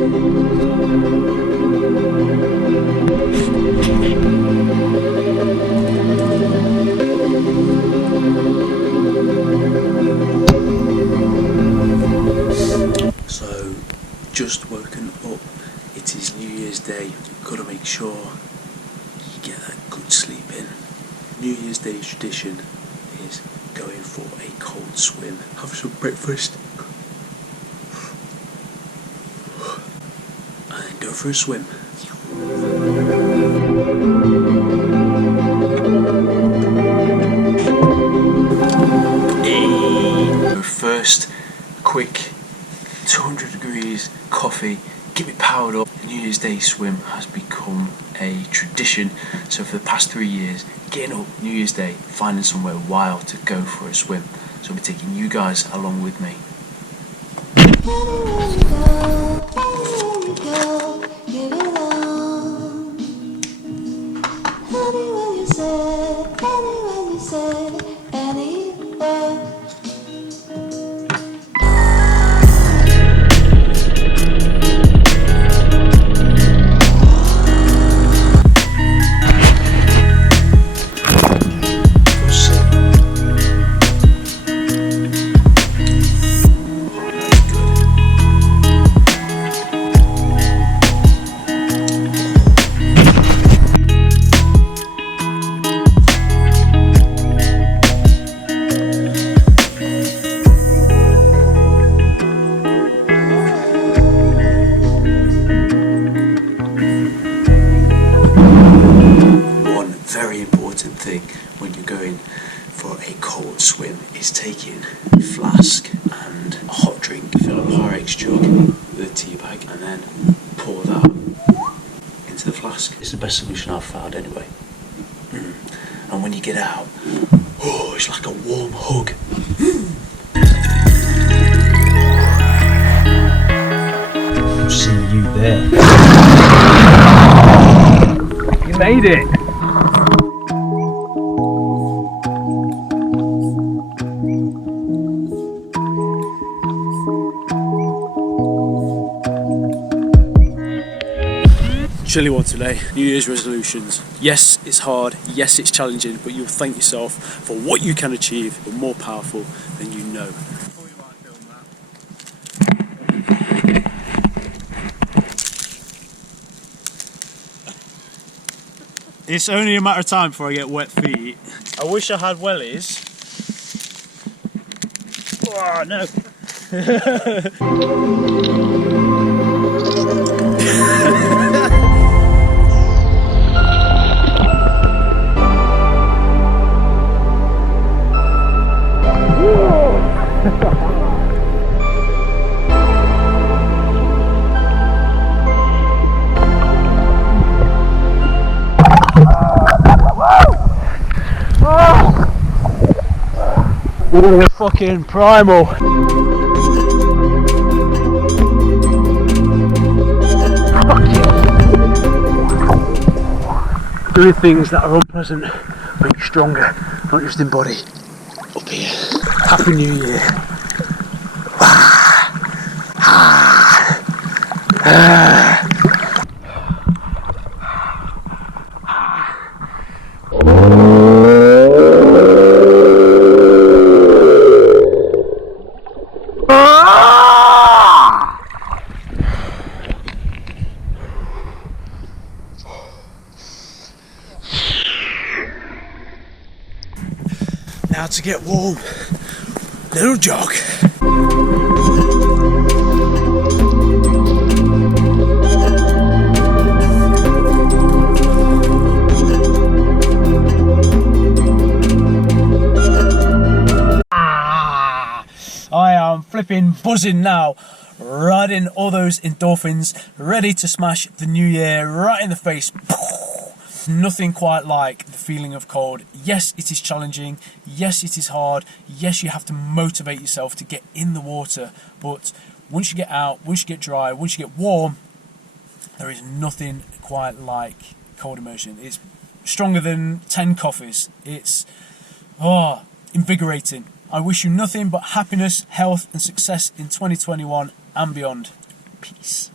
So, just woken up. It is New Year's Day. You've got to make sure you get that good sleep in. New Year's Day tradition is going for a cold swim. Have some breakfast and then go for a swim. First, quick 200 degrees coffee, get me powered up. The New Year's Day swim has become a tradition. So for the past 3 years, getting up New Year's Day, finding somewhere wild to go for a swim. So I'll be taking you guys along with me. Very important thing when you're going for a cold swim is taking a flask and a hot drink, fill up a Pyrex jug with a tea bag and then pour that into the flask. It's the best solution I've found anyway. And when you get out, oh, it's like a warm hug. I'll see you there. You made it! Chilly one today. New Year's resolutions. Yes, it's hard. Yes, it's challenging, but you'll thank yourself for what you can achieve. You're more powerful than you know. It's only a matter of time before I get wet feet. I wish I had wellies. Oh no. Fucking primal. Doing things that are unpleasant make you stronger, not just in body. Up here. Happy New Year. Now to get warm, little jog. I am flipping buzzing now, riding all those endorphins, ready to smash the new year right in the face. Nothing quite like the feeling of cold. Yes, it is challenging. Yes, it is hard. Yes, you have to motivate yourself to get in the water. But once you get out, once you get dry, once you get warm, there is nothing quite like cold immersion. It's stronger than 10 coffees. It's invigorating. I wish you nothing but happiness, health and success in 2021 and beyond. Peace.